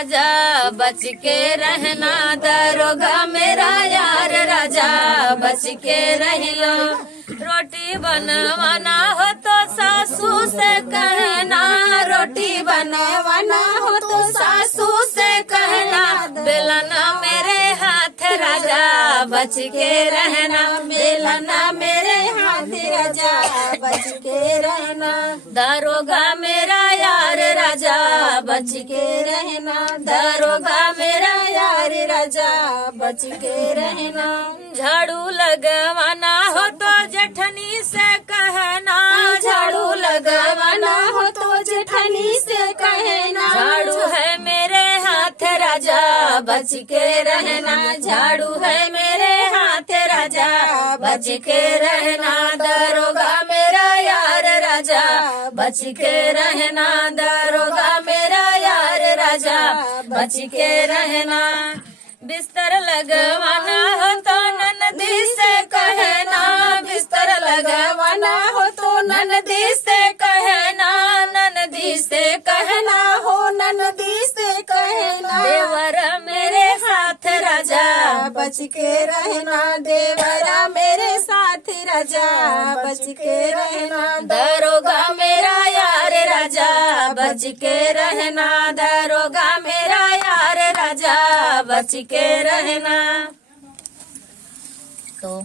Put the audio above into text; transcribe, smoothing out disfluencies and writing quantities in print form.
राजा बच के रहना, दरोगा मेरा यार राजा बच के रह लो। रोटी बनवाना हो तो सासू से कहना, रोटी बनवाना हो तो सासू से कहना, बेलना मेरे हाथ राजा बच के रहना, बेलना मेरे हाथ राजा बच के रहना। दरोगा मेरा यार राजा बच के रहना, दरोगा मेरा यार राजा बच के रहना। झाड़ू लगवाना हो तो जेठनी से कहना, झाड़ू लगवाना हो तो जेठनी से कहना, झाड़ू है मेरे हाथ राजा बच के रहना, झाड़ू है मेरे हाथ राजा बच के रहना। दरोगा मेरा यार राजा बच के रहना, दरोगा मेरा यार राजा बच के रहना। बिस्तर लगवाना हो तो ननदी से कहना, बिस्तर लगवाना हो तो ननदी से कहना, ननदी से कहना हो ननदी से कहना। देवर मेरे साथ राजा बच के रहना, देवरा मेरे साथ राजा बच के रहना। दरोगा मेरा यार राजा बच के रहना, दरोगा मेरा यार राजा बच के रहना। तो